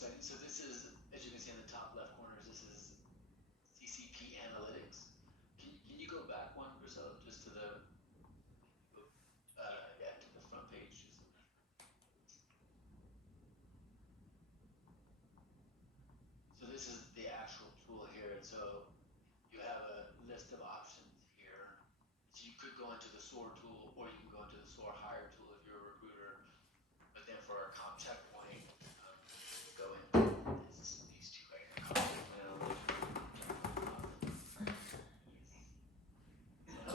second. So this is, as you can see in the top left corners, this is CCP Analytics. Can you go back one, Priscilla, just to the yeah, to the front page. So this is the actual tool here. And so you have a list of options here. So you could go into the Soar tool, or you can go into the Soar Hire tool if you're a recruiter. But then for our comp checkpoint, go into these two right here.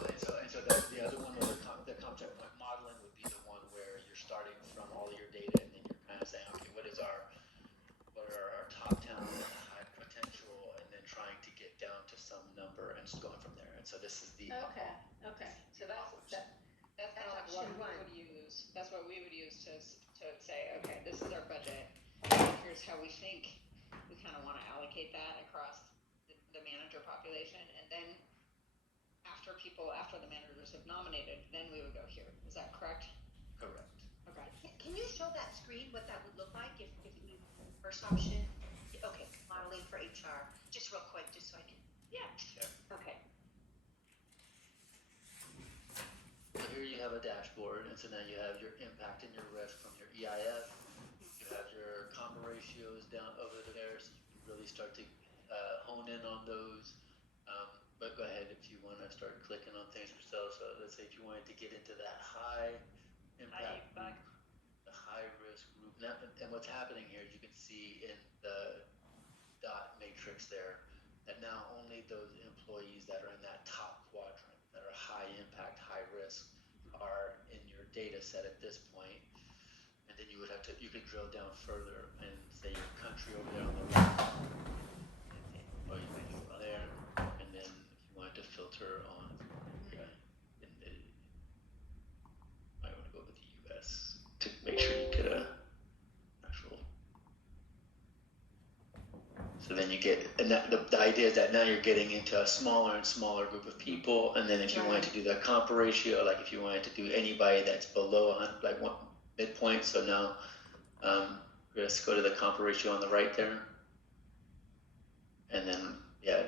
And so that's the other one, the comp checkpoint modeling would be the one where you're starting from all of your data, and then you're kind of saying, okay, what are our top talent, high potential, and then trying to get down to some number and just going from there. And so this is the okay. So that's kind of like what we would use. That's what we would use to say, okay, this is our budget. Here's how we think we kind of want to allocate that across the manager population, and then after the managers have nominated, then we would go here. Is that correct? Correct. Okay. Can you show that screen, what that would look like if we first option? Okay, modeling for HR. Just real quick, just so I can. Yeah. Okay. So here you have a dashboard, and so now you have your impact and your risk from your EIF. You have your comp ratios down over there, so you can really start to hone in on those. But go ahead if you want to start clicking on things yourself. So let's say if you wanted to get into that high impact group, the high risk group. Now, and what's happening here, you can see in the dot matrix there, that now only those employees that are in that top quadrant, that are high impact, high risk, are in your data set at this point. And then you could drill down further and say your country over there on the right, or you can go there, and then if you wanted to filter on, I want to go with the US to make sure you get a actual. So then you get, and the idea is that now you're getting into a smaller and smaller group of people, and then if you wanted to do the comp ratio, like if you wanted to do anybody that's below 100, like one midpoint, so now let's go to the comp ratio on the right there, and then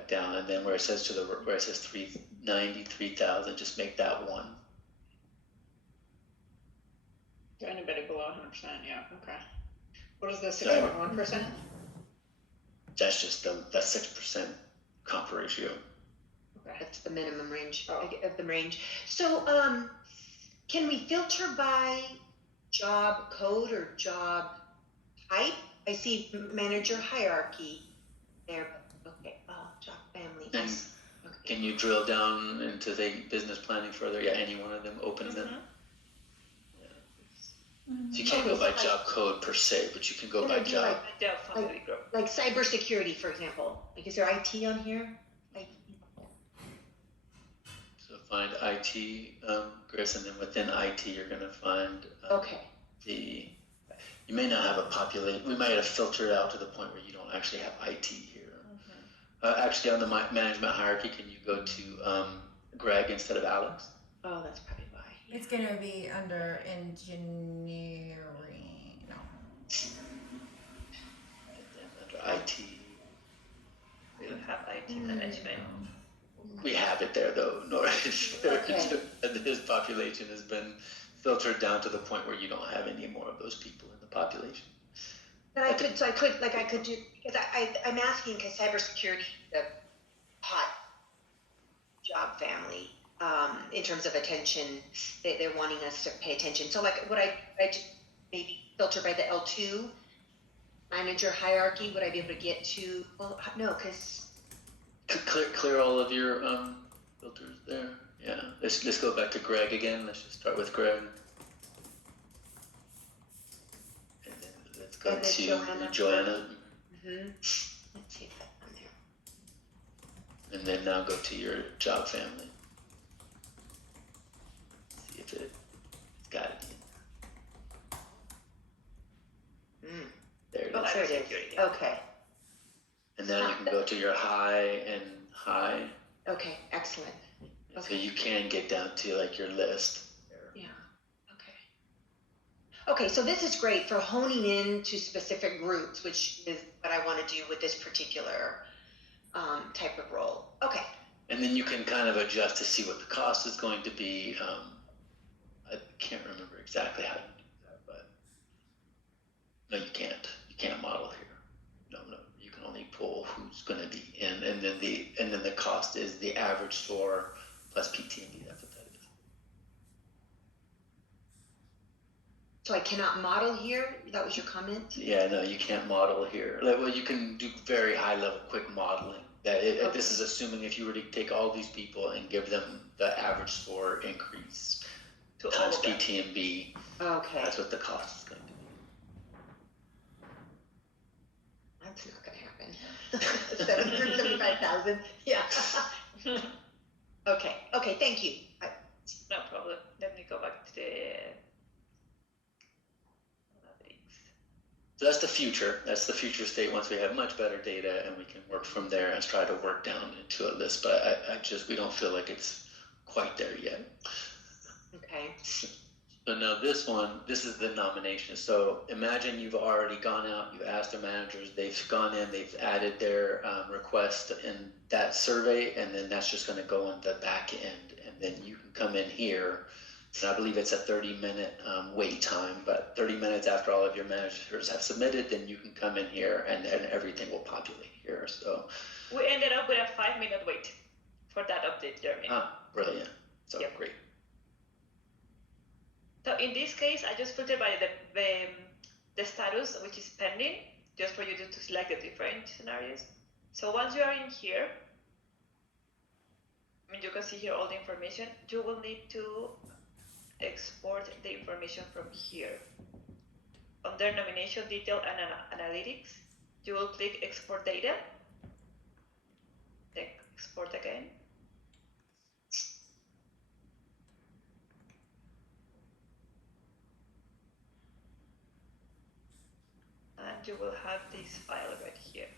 down, and then where it says 390, 3,000, just make that one. To anybody below 100%, yeah, okay. What is the 6.1%? That's just that's 6% comp ratio. Okay. That's the minimum range of the range. So can we filter by job code or job type? I see manager hierarchy there. Okay. Job family. And can you drill down into the business planning further? Yeah, any one of them, open them. So you can't go by job code per se, but you can go by job. Like cybersecurity, for example. Like, is there IT on here? So find IT, Chris, and then within IT, you're going to find you may not have a population. We might have filtered out to the point where you don't actually have IT here. Actually, on the management hierarchy, can you go to Greg instead of Alex? Oh, that's probably why. It's going to be under engineering. No. Under IT. We don't have IT management. We have it there though. His population has been filtered down to the point where you don't have any more of those people in the population. But I could do, because I'm asking because cybersecurity, the hot job family, in terms of attention, they're wanting us to pay attention. So like, would I maybe filter by the L2 manager hierarchy? Would I be able to get to? Well, no, because clear all of your filters there. Yeah, let's go back to Greg again. Let's just start with Greg. And then let's go to Joanna. Let's see if that's on there. And then now go to your job family. See if it's got it. There it is. There it is. Okay. And now you can go to your high and high. Okay, excellent. Okay. So you can get down to like your list. Yeah. Okay. Okay, so this is great for honing in to specific groups, which is what I want to do with this particular type of role. Okay. And then you can kind of adjust to see what the cost is going to be. I can't remember exactly how to do that, but no, you can't. You can't model here. No, you can only pull who's going to be in, and then the cost is the average SOAR plus PTND. That's what that is. So I cannot model here? That was your comment? Yeah, no, you can't model here. Like, well, you can do very high level quick modeling. Okay. This is assuming if you were to take all these people and give them the average SOAR increase To all times of them. PTNB, Okay. that's what the cost is going to be. That's not going to happen. 775,000. Yeah. Okay, thank you. No problem. Let me go back to the analytics. So that's the future. That's the future state once we have much better data and we can work from there and try to work down into a list. But we don't feel like it's quite there yet. Okay. So now this is the nomination. So imagine you've already gone out, you've asked the managers, they've gone in, they've added their request in that survey, and then that's just going to go on the back end. And then you can come in here, and I believe it's a 30-minute wait time, but 30 minutes after all of your managers have submitted, then you can come in here and everything will populate here. So We ended up with a 5-minute wait for that update, Jeremy. Brilliant. So Yep. Great. So in this case, I just filtered by the status, which is pending, just for you to select the different scenarios. So once you are in here, I mean, you can see here all the information. You will need to export the information from here. Under nomination detail and analytics, you will click export data, then export again. And you will have this file right here.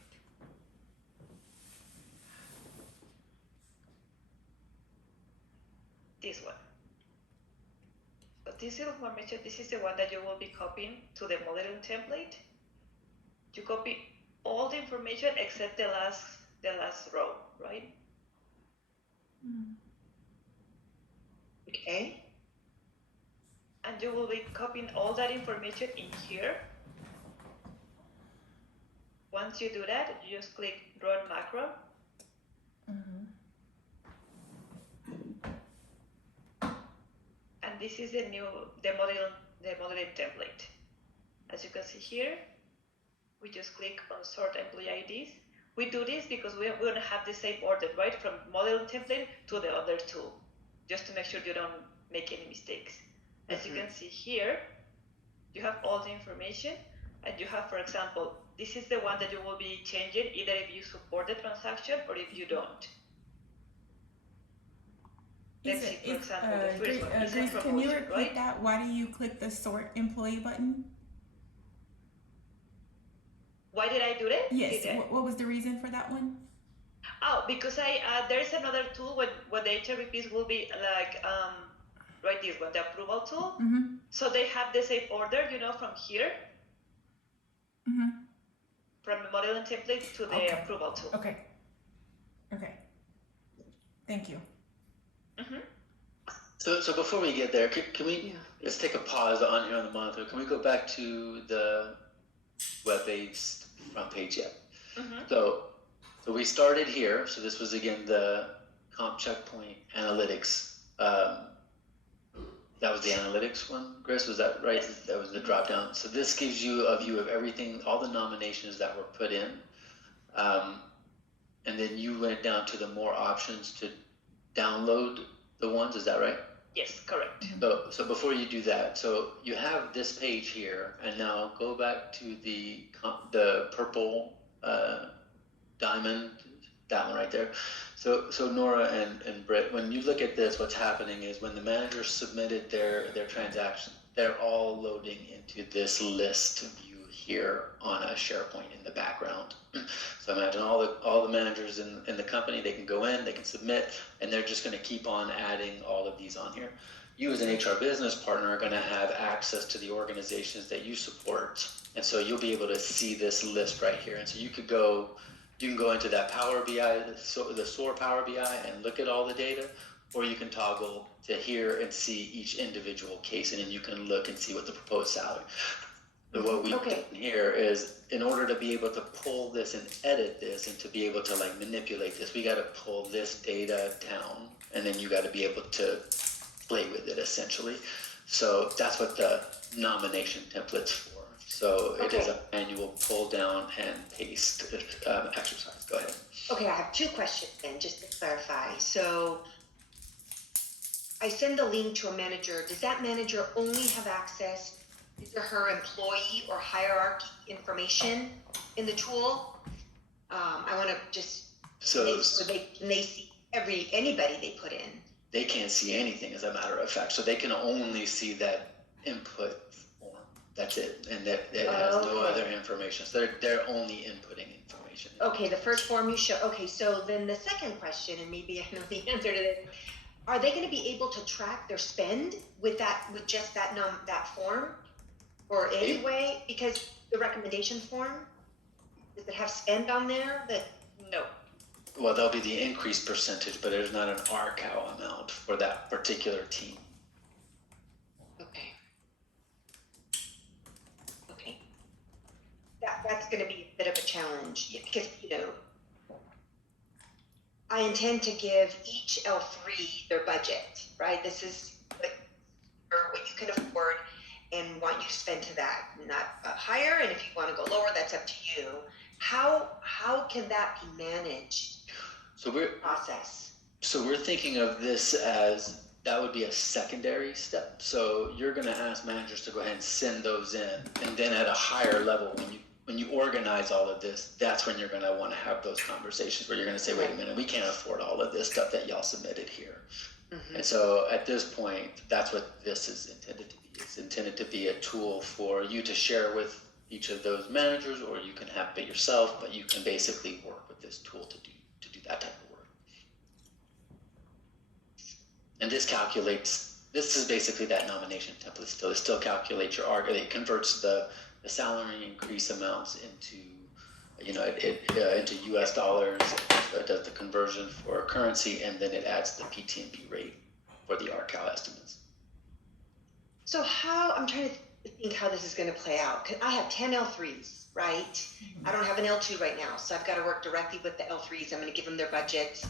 This one. So this information, this is the one that you will be copying to the modeling template. You copy all the information except the last row, right? Okay. And you will be copying all that information in here. Once you do that, you just click run macro. And this is the modeling template. As you can see here, we just click on sort employee IDs. We do this because we're going to have the same order, right? From modeling template to the other tool, just to make sure you don't make any mistakes. As you can see here, you have all the information, and you have, for example, this is the one that you will be changing either if you support the transaction or if you don't. Let's see, for example, the first one is a Grace, can you promotion, repeat right? that? Why do you click the sort employee button? Why did I do that? Yes. What was the reason for that one? Oh, because there's another tool where the HRBPs will be like right, this one, the approval tool. So they have the same order, from here, from the modeling template to the approval tool. Okay. Thank you. So before we get there, can we let's take a pause on here on the monitor. Can we go back to the web-based front page yet? So we started here. So this was again the comp checkpoint analytics. That was the analytics one, Grace, was that right? That was the drop down. So this gives you a view of everything, all the nominations that were put in. And then you went down to the more options to download the ones, is that right? Yes, correct. So before you do that, so you have this page here, and now go back to the purple diamond, that one right there. So Nora and Britt, when you look at this, what's happening is when the managers submitted their transaction, they're all loading into this list view here on a SharePoint in the background. So imagine all the managers in the company, they can go in, they can submit, and they're just going to keep on adding all of these on here. you as an HR business partner are going to have access to the organizations that you support. And so you'll be able to see this list right here. And so you can go into that Power BI, the SOAR Power BI, and look at all the data, or you can toggle to here and see each individual case, and then you can look and see what the proposed salary. But what we've done here is, in order to be able to pull this and edit this and to be able to like manipulate this, we got to pull this data down, and then you got to be able to play with it essentially. So that's what the nomination template's for. So it is a manual pull down and paste exercise. Go ahead. Okay, I have two questions then, just to clarify. So I send the link to a manager. Does that manager only have access to her employee or hierarchy information in the tool? I want to just so they see anybody they put in. They can't see anything, as a matter of fact. So they can only see that input form. That's it, and that has no other information. So they're only inputting information. Okay, the first form you show. Okay, so then the second question, and maybe I know the answer to this. Are they going to be able to track their spend with just that form, or any way? Because the recommendation form, does it have spend on there? No. Well, there'll be the increased percentage, but there's not an RCOW amount for that particular team. Okay. Okay. That's going to be a bit of a challenge because I intend to give each L3 their budget, right? This is what you can afford and want you to spend to that, not higher. And if you want to go lower, that's up to you. How can that be managed? So we're thinking of this as that would be a secondary step. So you're going to ask managers to go ahead and send those in, and then at a higher level, when you organize all of this, that's when you're going to want to have those conversations where you're going to say, wait a minute, we can't afford all of this stuff that y'all submitted here. Mm-hmm. And so at this point, that's what this is intended to be. It's intended to be a tool for you to share with each of those managers, or you can have it yourself, but you can basically work with this tool to do that type of work. And this is basically that nomination template still. It still calculates your RCOW. It converts the salary increase amounts into, into US dollars. It does the conversion for currency, and then it adds the PTNB rate for the RCOW estimates. So I'm trying to think how this is going to play out. Cause I have 10 L3s, right? Mm-hmm. I don't have an L2 right now, so I've got to work directly with the L3s. I'm going to give them their budgets.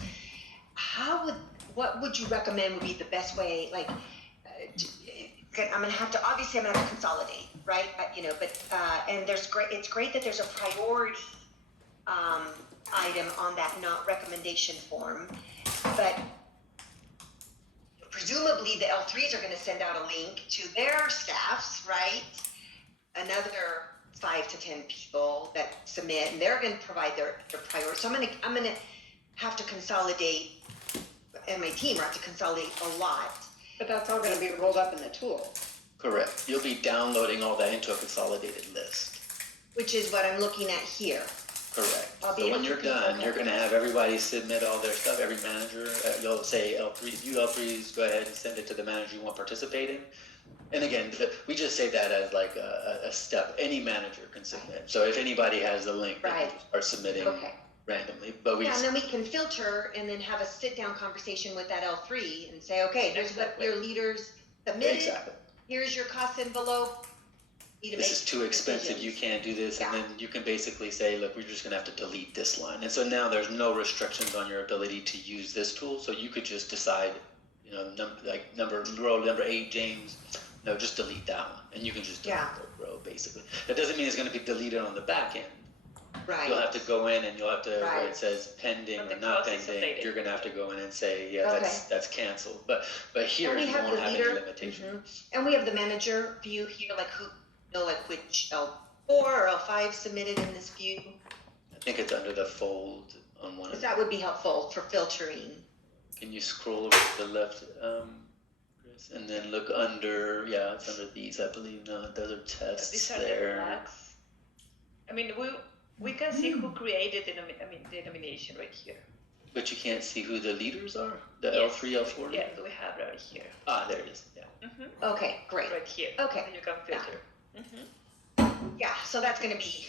What would you recommend would be the best way? Like, I'm going to have to consolidate, right? And it's great that there's a priority item on that not recommendation form, but presumably the L3s are going to send out a link to their staffs, right? Another 5 to 10 people that submit, and they're going to provide their priority. So I'm going to have to consolidate, and my team will have to consolidate a lot. But that's all going to be rolled up in the tool. Correct. You'll be downloading all that into a consolidated list. Which is what I'm looking at here. Correct. So when you're done, you're going to have everybody submit all their stuff. Every manager, you'll say L3, you L3s, go ahead and send it to the manager you want participating. And again, we just say that as like a step. Any manager can submit. So if anybody has the link, they can start submitting randomly. But and then we can filter and then have a sit-down conversation with that L3 and say, okay, here's what your leaders submitted. Exactly. Here's your cost envelope. This is too expensive, you can't do this, and then you can basicly say, look, we're just going to have to delete this line. And so now there's no restrictions on your ability to use this tool, so you could just decide, row number 8, James, no, just delete that one, and you can just delete the row, basically. That doesn't mean it's going to be deleted on the back end. Right. You'll have to go in and you'll have to, where it says pending or not pending, you're going to have to go in and say, that's canceled. But here you won't have any limitation. Mm-hmm. And we have the manager view here, which L4 or L5 submitted in this view. I think it's under the fold on one of them. That would be helpful for filtering. Can you scroll over to the left, Chris? And then look under, it's under these, I believe. No, those are tests. These are the flags. I mean, we can see who created the nomination right here. But you can't see who the leaders are? The Yes. L3, L4? Yeah, we have right here. Ah, there it is. Yeah. Okay, great. Right here. Okay. And you can filter. Yeah, so that's going to be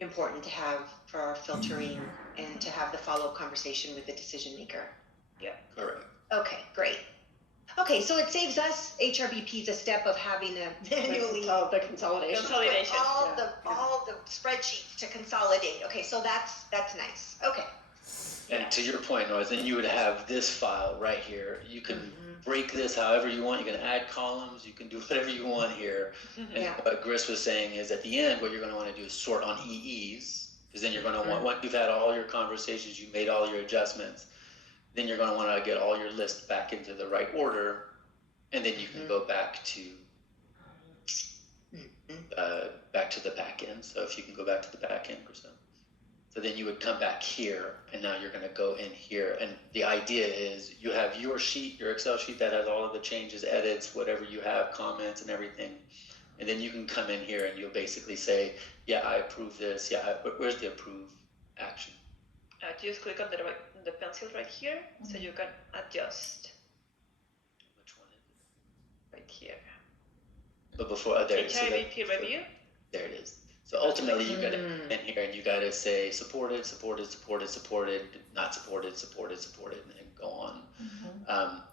important to have for our filtering and to have the follow-up conversation with the decision maker. Correct. Okay, great. Okay, so it saves us HRBPs a step of having to manually The consolidation. Consolidation. all Yeah, the spreadsheets to consolidate. Okay, so that's nice. Okay. And to your point, North, then you would have this file right here. You can break this however you want. You can add columns. You can do whatever you want here. And Yeah. what Gris was saying is at the end, what you're going to want to do is sort on EEs, because then you're going to want, once you've had all your conversations, you made all your adjustments, then you're going to want to get all your lists back into the right order, and then you can go back to the back end. So if you can go back to the back end or something. So then you would come back here, and now you're going to go in here. And the idea is you have your sheet, your Excel sheet that has all of the changes, edits, whatever you have, comments and everything. And then you can come in here and you'll basically say, yeah, I approve this. Yeah, but where's the approve action? Just click on the pencil right here, so you can adjust Which one is it? right here. But before, there it is. So HIVP review. there it is. So ultimately, you got to come in here and you got to say supported, supported, supported, supported, not supported, supported, supported, and go on.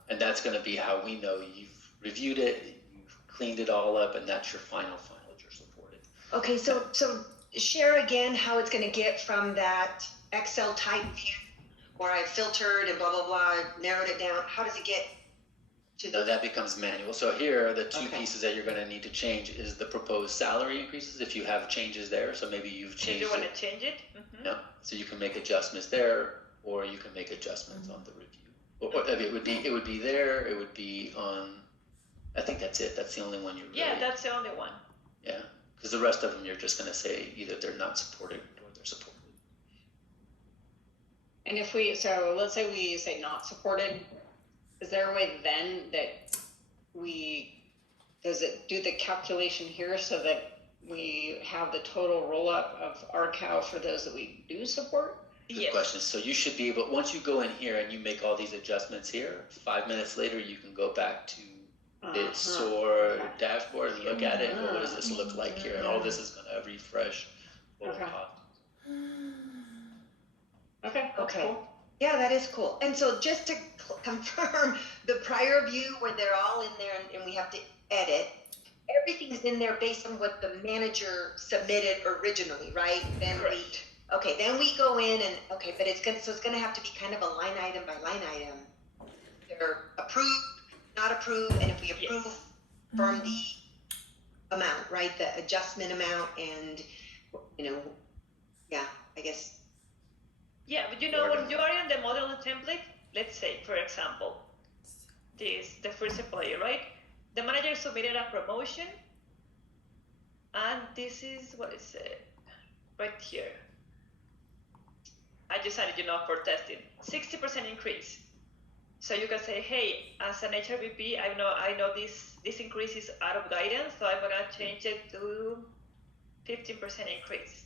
And that's going to be how we know you've reviewed it, you've cleaned it all up, and that's your final that you're supported. Okay, so share again how it's going to get from that Excel type view where I filtered and blah blah blah, narrowed it down. How does it get to So the? that becomes manual. So here, the two Okay. pieces that you're going to need to change is the proposed salary increases if you have changes there. So maybe you've Do changed you want it. to change it? Yeah. So you can make adjustments there, or you can make adjustments on the review. Or it would be there. It would be on. I think that's it. That's the only one you really. Yeah, that's the only one. Yeah, because the rest of them you're just going to say either they're not supported or they're supported. And if so let's say we say not supported, is there a way then that does it do the calculation here so that we have the total roll up of our cow for those that we do support? Good Yes. question. So you should be able, once you go in here and you make all these adjustments here, 5 minutes later you can go back to the Soar dashboard and look at it. Well, what does this look like here? And all this is going to refresh. Okay. Okay, that's Okay. cool. Yeah, that is cool. And so just to confirm, the prior view where they're all in there and we have to edit, everything's in there based on what the manager submitted originally, right? Then Correct. then we go in and but it's gonna have to be kind of a line item by line item. They're approved, not approved, and if we approve from the amount, right? The adjustment amount and I guess. Yeah, but when you are in the model template, let's say, for example, the first employee, right? The manager submitted a promotion, and this is what is it right here. I decided, for testing, 60% increase. So you can say, hey, as an HRBP, I know this increase is out of guidance, so I'm gonna change it to 15% increase.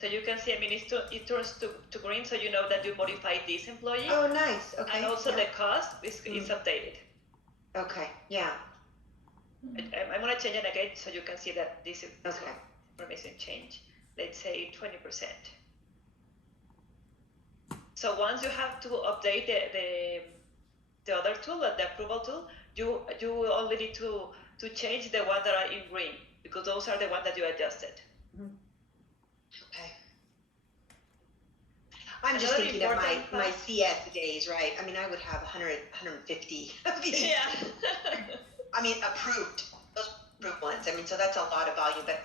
So you can see, it turns to green, so you know that you modified this employee. Oh, nice. Okay. And also yeah. the cost is updated. Okay. Yeah. I'm gonna change it again so you can see that this Okay. information change. Let's say 20%. So once you have to update the other tool, the approval tool, you only need to change the ones that are in green, because those are the ones that you adjusted. Okay. I'm just Another thinking of important my fact- CS days, right? I mean, I would have 100, 150 of these. Yeah. I mean, approved. Those approved ones. I mean, so that's a lot of volume, but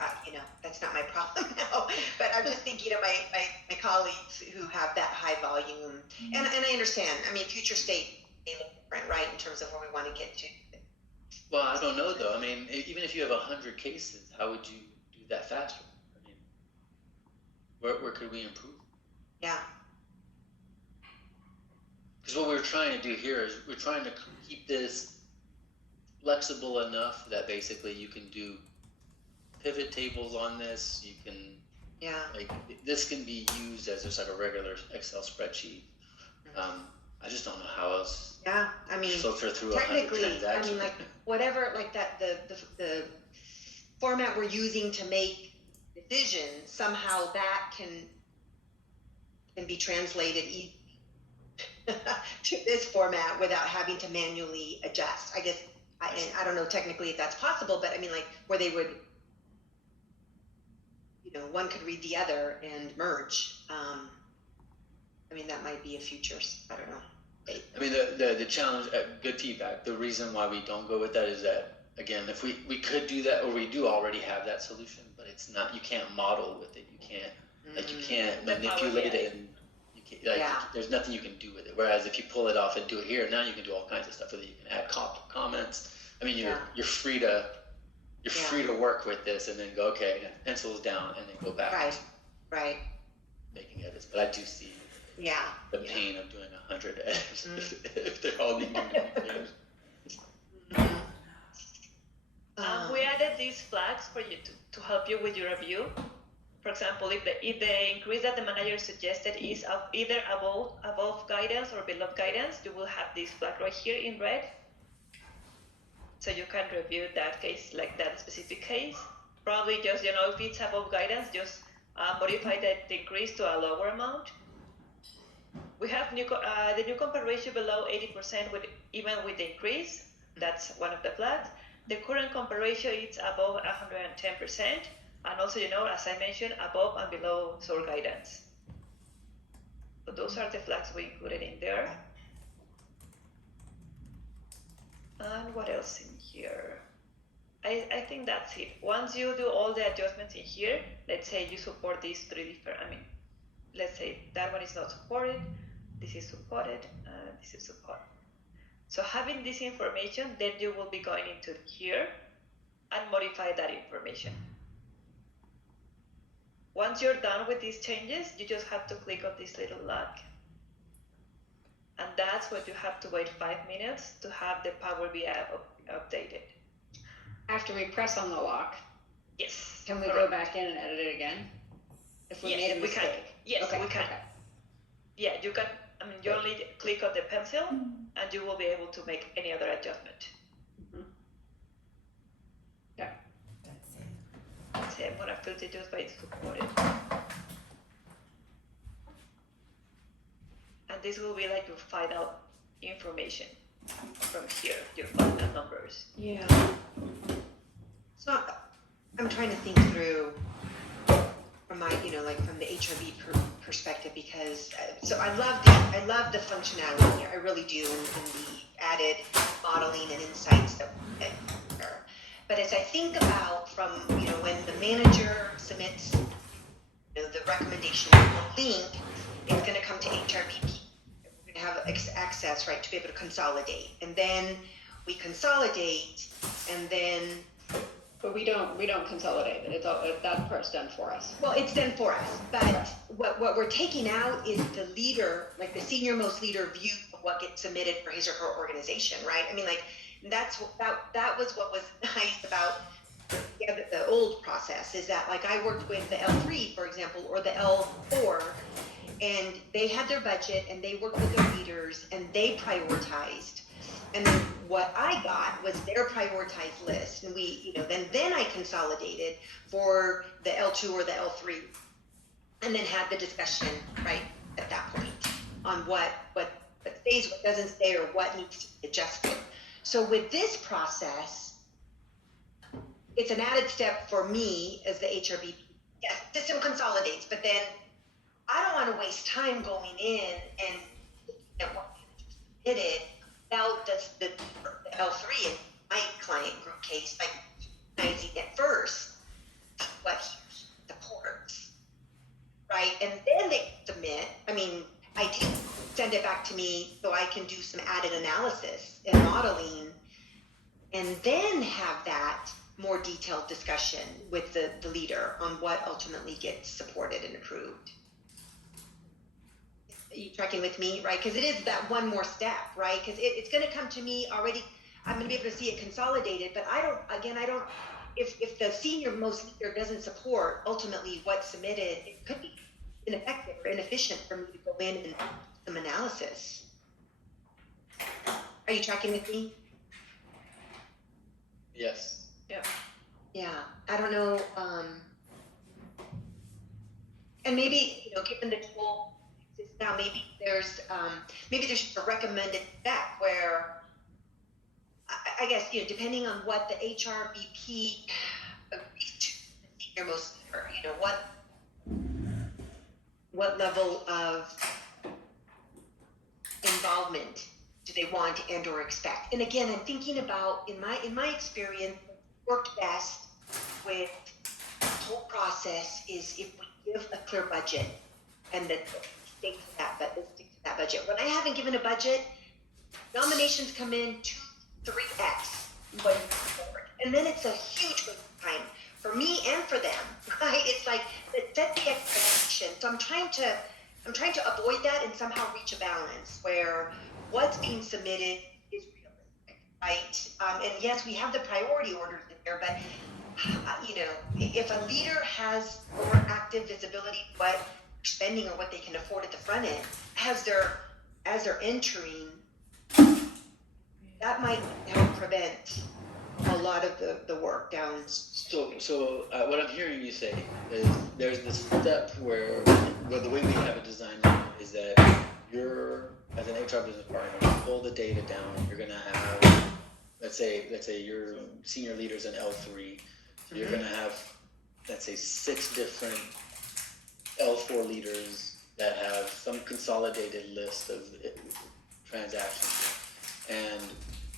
that's not my problem now. But I'm just thinking of my colleagues who have that high volume. And I understand. I mean, future state may look different, right, in terms of where we want to get to. Well, I don't know though. I mean, even if you have 100 cases, how would you do that faster? I mean, where could we improve? Yeah. Because what we're trying to do here is we're trying to keep this flexible enough that basically you can do pivot tables on this. You can Yeah. Like this can be used as just like a regular Excel spreadsheet. I just don't know how else Yeah, I mean, filter through 100 technically, I transactions. mean, like, whatever, like that, the format we're using to make decisions, somehow that can be translated to this format without having to manually adjust. I guess, and I don't know technically if that's possible, but I mean, like, where they would, one could read the other and merge. I mean, that might be a future, I don't know. I mean, the challenge, good feedback. The reason why we don't go with that is that, again, if we could do that, or we do already have that solution, but it's not, you can't model with it. You can't, like, you can't manipulate it, and you can't, like, there's nothing you can do with it. Whereas if you pull it off and do it here, now you can do all kinds of stuff with it. You can add comments. I mean, you're free to, free to work with this and then go, okay, pencils down, and then go back. Right. Making edits, but I do see the pain of doing 100 edits if they're all needing to be changed. We added these flags for you to help you with your review. For example, if the increase that the manager suggested is of either above guidance or below guidance, you will have this flag right here in red. So you can review that case, like that specific case. Probably just, if it's above guidance, just modify the increase to a lower amount. We have the new compare ratio below 80% even with the increase. That's one of the flags. The current compare ratio is above 110%, and also, as I mentioned, above and below SOAR guidance. So those are the flags we included in there. And what else in here? I think that's it. Once you do all the adjustments in here, let's say you support these three different, let's say that one is not supported, this is supported, and this is supported. So having this information, then you will be going into here and modify that information. Once you're done with these changes, you just have to click on this little lock. And that's what you have to wait 5 minutes to have the Power BI updated. After we press on the lock, yes. Can we go back in and edit it again? If we made a mistake? We can. Yes, we can. Okay. Yeah, you can. You only click on the pencil, and you will be able to make any other adjustment. Yeah. That's it. So I'm gonna filter just by supported. And this will be like your final information from here, your final numbers. Yeah. So I'm trying to think through from my, from the HRB perspective, because so I love the functionality here. I really do, and the added modeling and insights that are. But as I think about from when the manager submits the recommendation link, it's going to come to HRBP. We're going to have access, right, to be able to consolidate, and then we consolidate, and then. But we don't consolidate it. It's all, that part's done for us. Well, it's done for us, but what we're taking out is the leader, like the senior most leader view of what gets submitted for his or her organization, right? That was what was nice about the old process, is that like I worked with the L3, for example, or the L4, and they had their budget and they worked with their leaders and they prioritized. And then what I got was their prioritized list, and we, then I consolidated for the L2 or the L3, and then had the discussion right at that point on what stays, what doesn't stay, or what needs to be adjusted. So with this process, it's an added step for me as the HRBP. Yes, system consolidates, but then I don't want to waste time going in and what submitted. Now does the L3 in my client group case, like recognizing at first what he supports, right? And then they submit. I do send it back to me so I can do some added analysis and modeling, and then have that more detailed discussion with the leader on what ultimately gets supported and approved. Are you tracking with me, right? Because it is that one more step, right? Because it's going to come to me already. I'm going to be able to see it consolidated, but if the senior most leader doesn't support ultimately what's submitted, it could be ineffective or inefficient for me to go in and do some analysis. Are you tracking with me? Yes. Yeah, I don't know. And maybe, you know, given the tool exists now, maybe there's just a recommended step where I guess, you know, depending on what the HRBP agrees to, the senior most leader, you know, what level of involvement do they want and or expect? And again, I'm thinking about in my experience, worked best with the whole process is if we give a clear budget and that stick to that budget. When I haven't given a budget, nominations come in 2-3x going forward, and then it's a huge waste of time for me and for them. Right? It's like set the expectation. So I'm trying to avoid that and somehow reach a balance where what's being submitted is realistic, right? And yes, we have the priority orders in there, but you know, if a leader has more active visibility of what they're spending or what they can afford at the front end as they're entering, that might help prevent a lot of the work down. So what I'm hearing you say is there's this step where the way we have it designed now is that you're, as an HR business partner, going to pull the data down. You're going to have, let's say your senior leaders in L3. So you're going to have, let's say, 6 different L4 leaders that have some consolidated list of transactions. And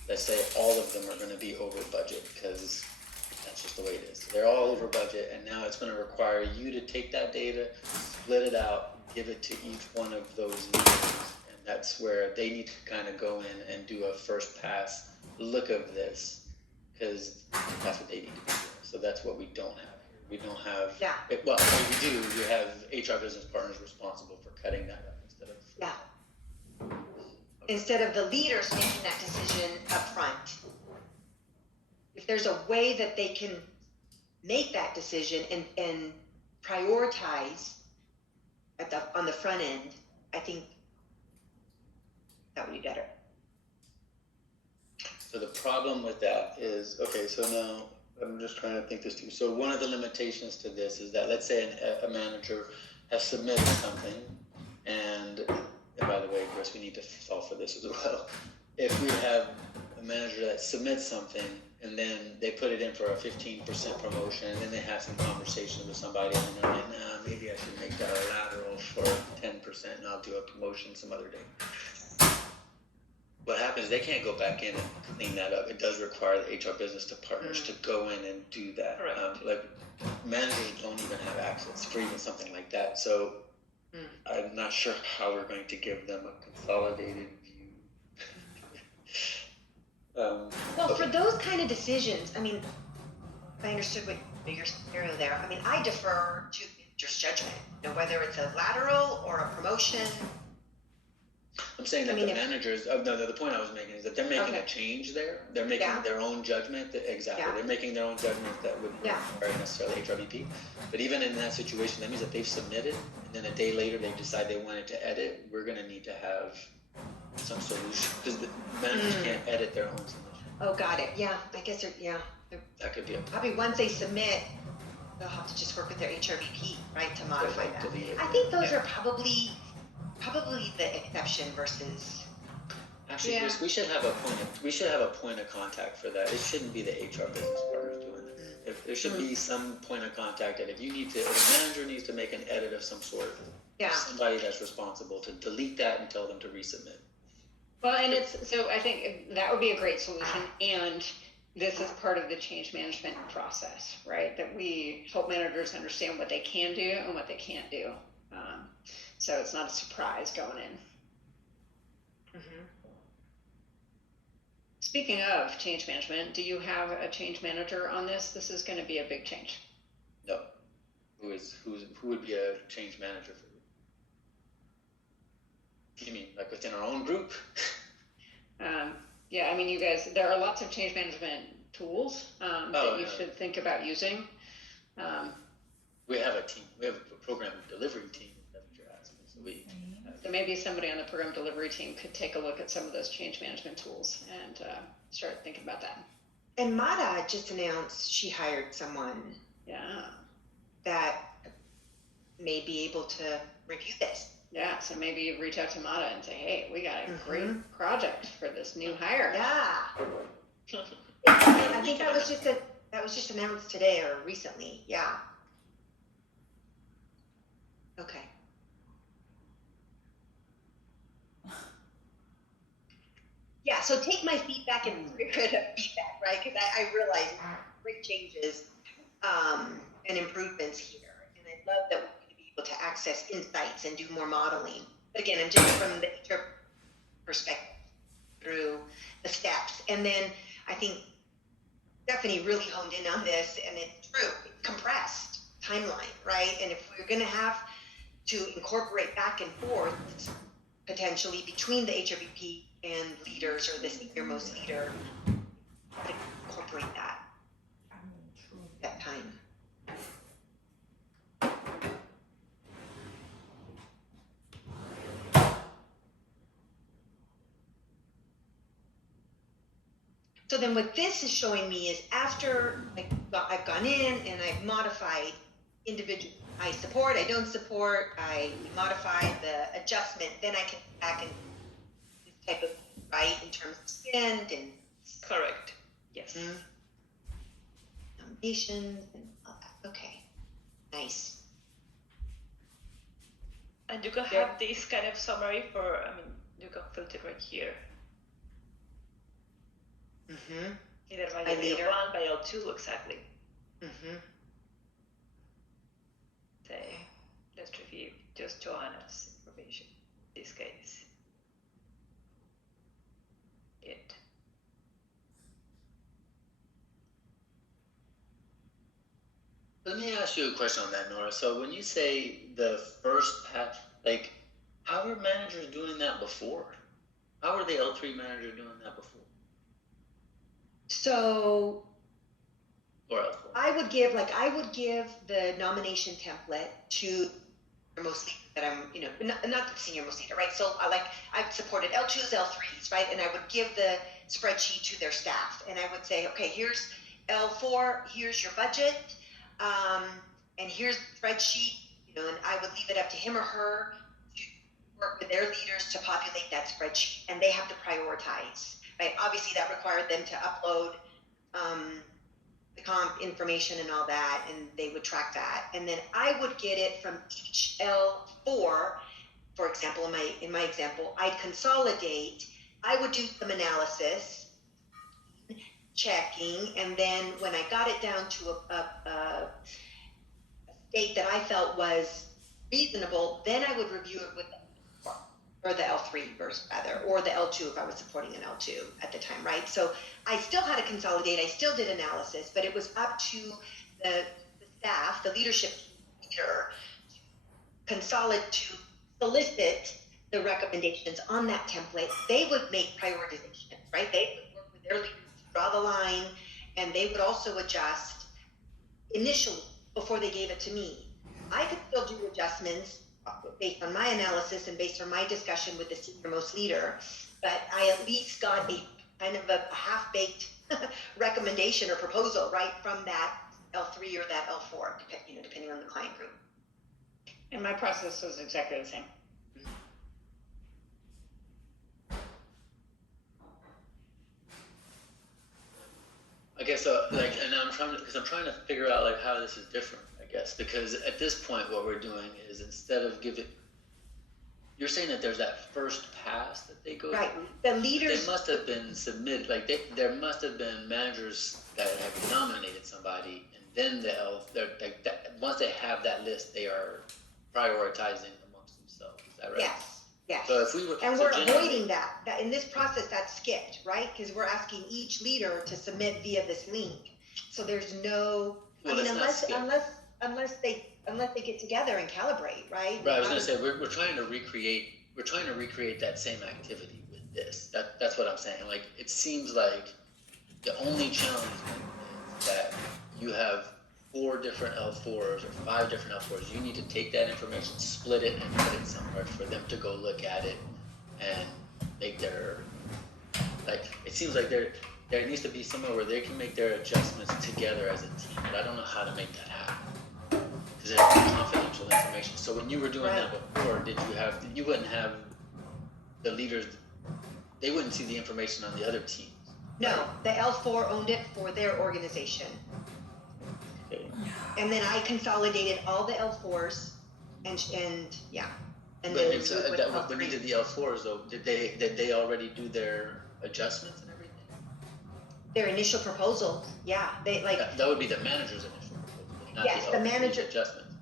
let's say all of them are going to be over budget because that's just the way it is. They're all over budget, and now it's going to require you to take that data, split it out, give it to each one of those leaders, and that's where they need to kind of go in and do a first pass look of this, because that's what they need to be doing. So that's what we don't have here. We don't have. Yeah. Well, what we do, you have HR business partners responsible for cutting that up instead of. Yeah. Instead of the leaders making that decision up front. If there's a way that they can make that decision and prioritize on the front end, I think that would be better. So the problem with that is, okay, so now I'm just trying to think this through. So one of the limitations to this is that, let's say a manager has submitted something, and by the way, Chris, we need to solve for this as well. If we have a manager that submits something and then they put it in for a 15% promotion, and then they have some conversation with somebody and they're like, nah, maybe I should make that a lateral for 10% and I'll do a promotion some other day. What happens, they can't go back in and clean that up. It does require the HR business partners to go in and do that. Like managers don't even have access for even something like that. So I'm not sure how we're going to give them a consolidated view. Well, for those kind of decisions, I mean, if I understood what your scenario there, I mean, I defer to the manager's judgment, you know, whether it's a lateral or a promotion. I'm saying that the managers, the point I was making is that they're making a change there. They're making their own judgment. They're making their own judgment that wouldn't require necessarily HRBP. But even in that situation, that means that they've submitted, and then a day later they decide they wanted to edit. We're going to need to have some solution, because the managers can't edit their own submission. Oh, got it. Yeah, I guess That could be a problem. probably once they submit, they'll have to just work with their HRBP, right, to modify that. Delete it. I think those are probably the exception versus. Actually, Chris, we should have a point of contact for that. It shouldn't be the HR business partners doing that. If there should be some point of contact that if a manager needs to make an edit of some sort, somebody that's responsible to delete that and tell them to resubmit. Well, and so I think that would be a great solution, and this is part of the change management process, right? That we help managers understand what they can do and what they can't do. So it's not a surprise going in. Speaking of change management, do you have a change manager on this? This is going to be a big change. No. Who would be a change manager for you? You mean like within our own group? Yeah, I mean, you guys, there are lots of change management tools Oh, that you yeah. should think about using. We have a team. We have a program delivery team. That's what you're asking. So we. So maybe somebody on the program delivery team could take a look at some of those change management tools and start thinking about that. And Mata just announced she hired someone Yeah. that may be able to review this. Yeah, so maybe you reach out to Mata and say, hey, we got a Mhm. great project for this new hire. Yeah. Yeah, I we think can- that was just announced today or recently. Yeah. Okay. Yeah, so take my feedback and spirit of feedback, right? Because I realize great changes and improvements here. And I love that we're going to be able to access insights and do more modeling. But again, I'm just from the HR perspective through the steps. And then I think Stephanie really honed in on this, and it's true, it's compressed timeline, right? And if we're going to have to incorporate back and forth potentially between the HRBP and leaders or the senior most leader, to incorporate that time. So then what this is showing me is after I've gone in and I've modified individual, I support, I don't support, I modify the adjustment, then I can go back and this type of, right, in terms of spend and Correct. Yes. nominations and all that. Okay, nice. And you can have this kind of summary for, you can filter right here. Mm-hmm. Either by By leader. L1, by L2, exactly. Mm-hmm. Say, let's review just Joanna's information in this case. Good. Let me ask you a question on that, Nora. So when you say the first pass, like, how are managers doing that before? How are the L3 managers doing that before? So Or L4? I would give the nomination template to the most leader that I'm, not the senior most leader, right? So I've supported L2s, L3s, right? And I would give the spreadsheet to their staff, and I would say, okay, here's L4, here's your budget, and here's the spreadsheet, and I would leave it up to him or her to work with their leaders to populate that spreadsheet, and they have to prioritize, right? Obviously, that required them to upload the comp information and all that, and they would track that. And then I would get it from each L4, for example, in my example, I'd consolidate, I would do some analysis, checking, and then when I got it down to a state that I felt was reasonable, then I would review it with or the L3 rather, or the L2 if I was supporting an L2 at the time, right? So I still had to consolidate, I still did analysis, but it was up to the staff, the leadership leader, to solicit the recommendations on that template. They would make prioritization, right? They would work with their leaders to draw the line, and they would also adjust initially before they gave it to me. I could still do adjustments based on my analysis and based on my discussion with the senior most leader, but I at least got a kind of a half-baked recommendation or proposal, right, from that L3 or that L4, depending on the client group. And my process was exactly the same. I guess and I'm trying to figure out how this is different. I guess because at this point, what we're doing is instead of you're saying that there's that first pass that they go Right. through. The leaders. They must have been submitted. There must have been managers that have nominated somebody, and then once they have that list, they are prioritizing amongst themselves. Is that right? Yes. Yes. So if we were, and so we're avoiding that in this process, that's skipped, right? Because we're asking each leader to submit via this link. So there's no, Well, unless they get together and calibrate, right? Right. I was going to say we're trying to recreate that same activity with this. That's what I'm saying. It seems like The only challenge is that you have 4 different L4s or 5 different L4s. You need to take that information, split it, and put it somewhere for them to go look at it and make their, like, it seems like there needs to be somewhere where they can make their adjustments together as a team, but I don't know how to make that happen. Because it's confidential information. So when you were doing that before, you wouldn't have the leaders, they wouldn't see the information on the other teams. No, the L4 owned it for their organization. Okay. And then I consolidated all the L4s and yeah. And But then it's, when you did the L4s though, did they already do their adjustments and everything? their initial proposal, yeah, they like, That would be the manager's initial proposal, not Yes, the L3's manager- adjustments.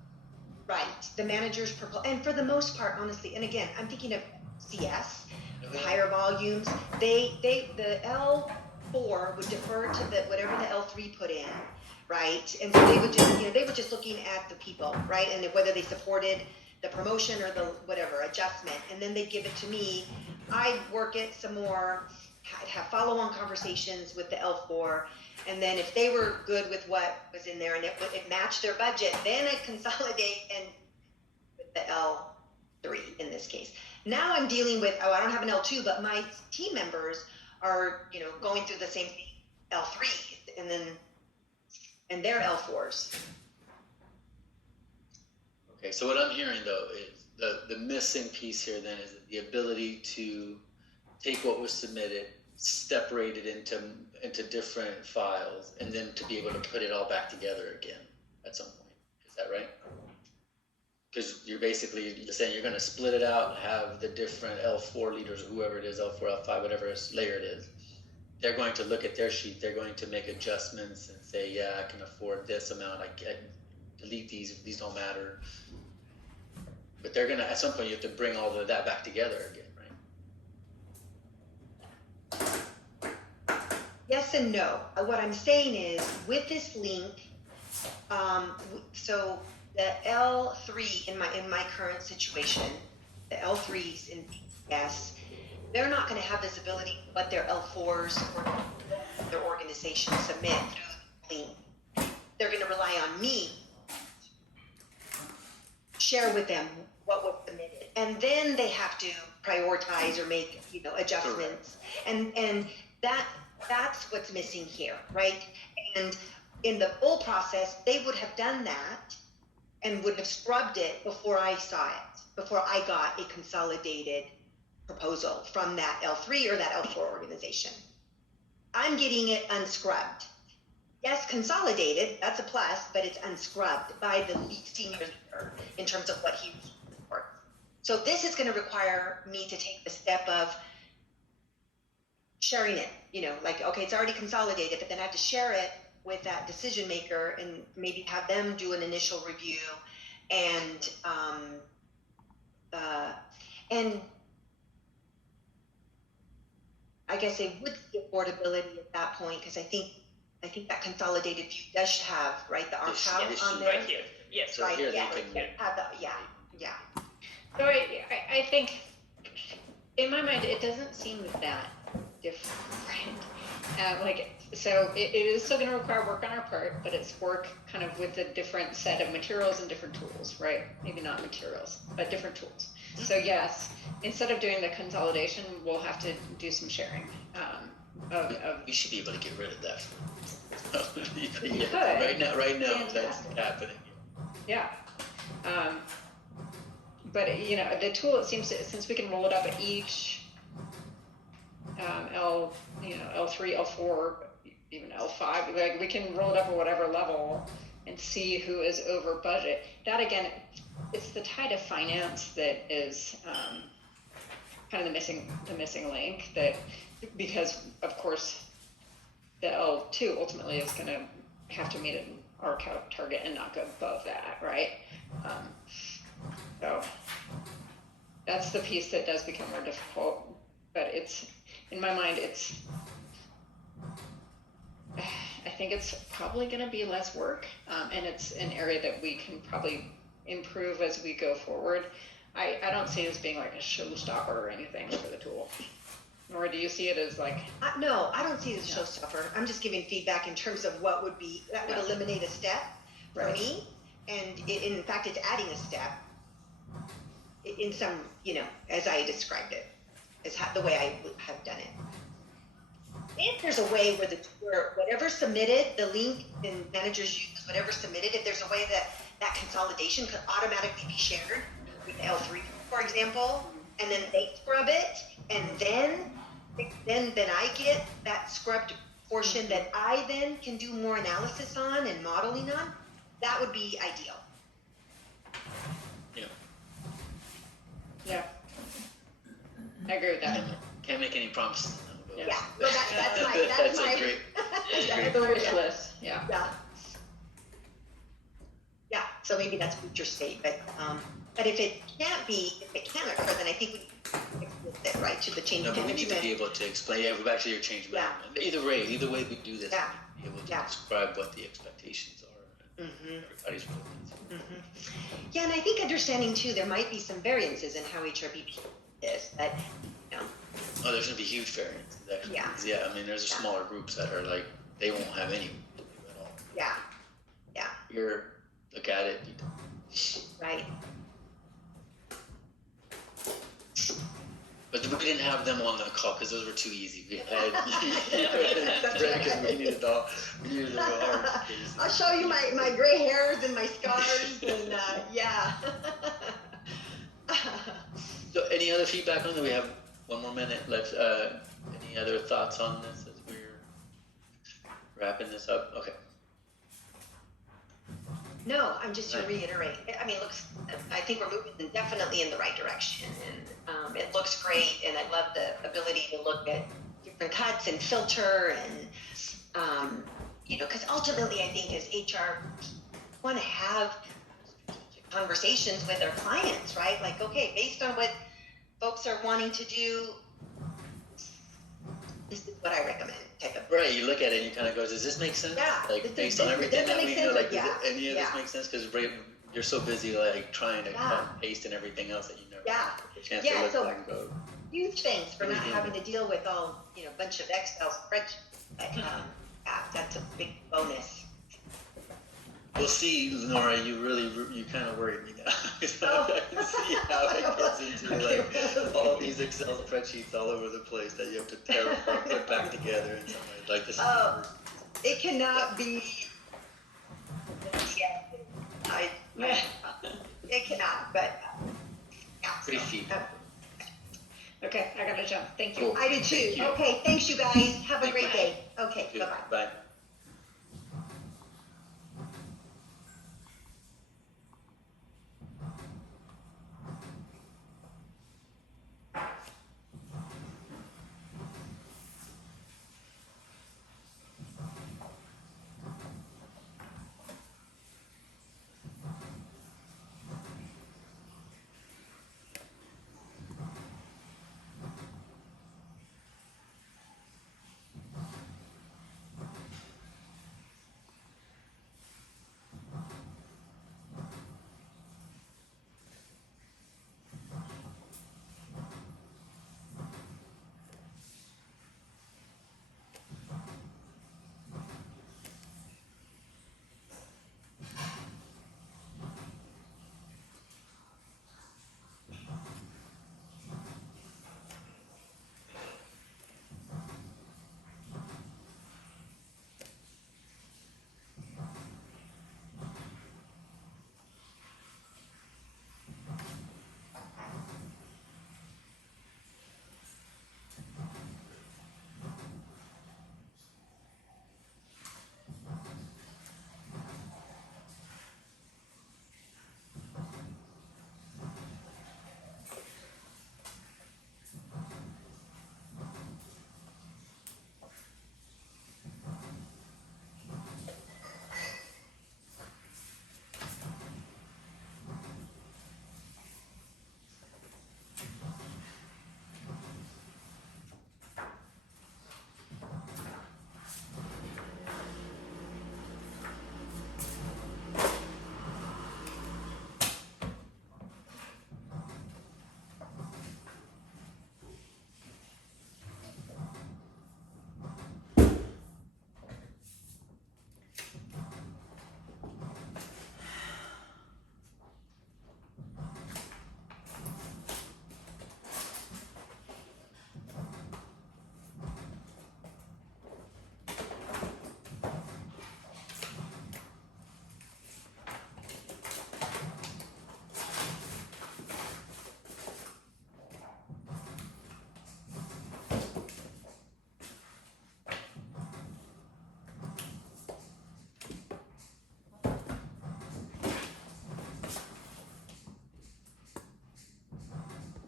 right, the manager's proposal, and for the most part, honestly, and again, I'm thinking of CS, the higher volumes, the L4 would defer to whatever the L3 put in, right? And so they would just, they were just looking at the people, right? And whether they supported the promotion or the whatever adjustment, and then they'd give it to me. I'd work it some more, have follow-on conversations with the L4, and then if they were good with what was in there and it matched their budget, then I'd consolidate and with the L3 in this case. Now I'm dealing with, I don't have an L2, but my team members are, going through the same thing, L3, and their L4s. Okay, so what I'm hearing though is the missing piece here then is the ability to take what was submitted, separate it into different files, and then to be able to put it all back together again at some point. Is that right? Because you're saying you're going to split it out, have the different L4 leaders, whoever it is, L4, L5, whatever layer it is. They're going to look at their sheet. They're going to make adjustments and say, yeah, I can afford this amount. I delete these. These don't matter. But they're going to, at some point, you have to bring all of that back together again, right? Yes and no. What I'm saying is, with this link, so the L3 in my current situation, the L3s in PS, they're not going to have visibility what their L4s or their organization submit through the link. They're going to rely on me to share with them what was submitted, and then they have to prioritize or make adjustments. And that's what's missing here, right? And in the full process, they would have done that and would have scrubbed it before I saw it, before I got a consolidated proposal from that L3 or that L4 organization. I'm getting it unscrubbed. Yes, consolidated, that's a plus, but it's unscrubbed by the lead senior leader in terms of what he was looking for. So this is going to require me to take the step of sharing it, okay, it's already consolidated, but then I have to share it with that decision maker and maybe have them do an initial review and I guess they would see affordability at that point, because I think that consolidated view does have, right, the archive on there. Right here, yes. So Right, here yeah, they can, have the, yeah. So I think, in my mind, it doesn't seem that different. So it is still going to require work on our part, but it's work kind of with a different set of materials and different tools, right? Maybe not materials, but different tools. So yes, instead of doing the consolidation, we'll have to do some sharing we should be able to get rid of that. We could. Right now, that's Fantastic. happening. Yeah. But the tool, it seems to, since we can roll it up at each L3, L4, even L5, like we can roll it up at whatever level and see who is over budget. That again, it's the tide of finance that is kind of the missing link, that because of course the L2 ultimately is going to have to meet our target and not go above that, right? So that's the piece that does become more difficult, but it's, in my mind, I think it's probably going to be less work, and it's an area that we can probably improve as we go forward. I don't see it as being like a showstopper or anything for the tool. Or do you see it as like, No, I don't see it as a showstopper. I'm just giving feedback in terms of what would be, that would eliminate a step for Right. me. And in fact, it's adding a step in some, as I described it, the way I would have done it. If there's a way where whatever's submitted, the link and managers use whatever submitted, if there's a way that consolidation could automatically be shared with L3, for example, and then they scrub it, and then I get that scrubbed portion that I then can do more analysis on and modeling on, that would be ideal. yeah. I agree with that. Can't make any promises. Yeah, so that's my, That's a great. That's the wish list, yeah. Yeah, so maybe that's future state, but if it can't occur, then I think we explicit it, right, to the change No, but we need to management. be able to explain. Yeah, we're back to your change management. Either way we do this, Yeah. we need to be able to Yeah. describe what the expectations are. Everybody's willing. Yeah, and I think understanding too, there might be some variances in how HRBP is, but, Oh, there's gonna be huge variances actually. Yeah. 'Cause, yeah, I mean, there's smaller groups that are like they won't have any to do at all. yeah, Here, look at it. right. But we didn't have them on the call because those were too easy. We had That's Rick okay. and we needed the hard cases. I'll show you my gray hairs and my scars and, yeah. So, any other feedback on that? We have one more minute left. Any other thoughts on this as we're wrapping this up? Okay. No, I'm just to Right. reiterate. I mean, I think we're moving definitely in the right direction, and it looks great. And I love the ability to look at different cuts and filter, and because ultimately, I think as HR, we want to have conversations with our clients, right? Like, okay, based on what folks are wanting to do, this is what I recommend. Type of. Right, you look at it and you kind of go, does this make sense? Yeah, Like based on everything does it that we make know, sense? like Yeah, does any of this yeah. make sense? Because you're so busy like trying to Yeah. cut and paste and everything else that you never Yeah. get a chance Yeah, to look so- back and go. Huge thanks for What are not you having to deal with all, a bunch of Excel spreadsheets. But, yeah, that's a big bonus. We'll see, Nora. You kind of worried me now. Oh. I can see how it gets into like all these Excel spreadsheets all over the place that you have to tear apart, put back together in some way. Like this. Oh. It cannot be. It cannot, but yeah. Pretty feedback. Okay, I gotta jump. Thank you. Cool. I did too. Thank you. Okay, thanks you guys. Have a Thank great you. day. Okay, Good. bye-bye. Bye.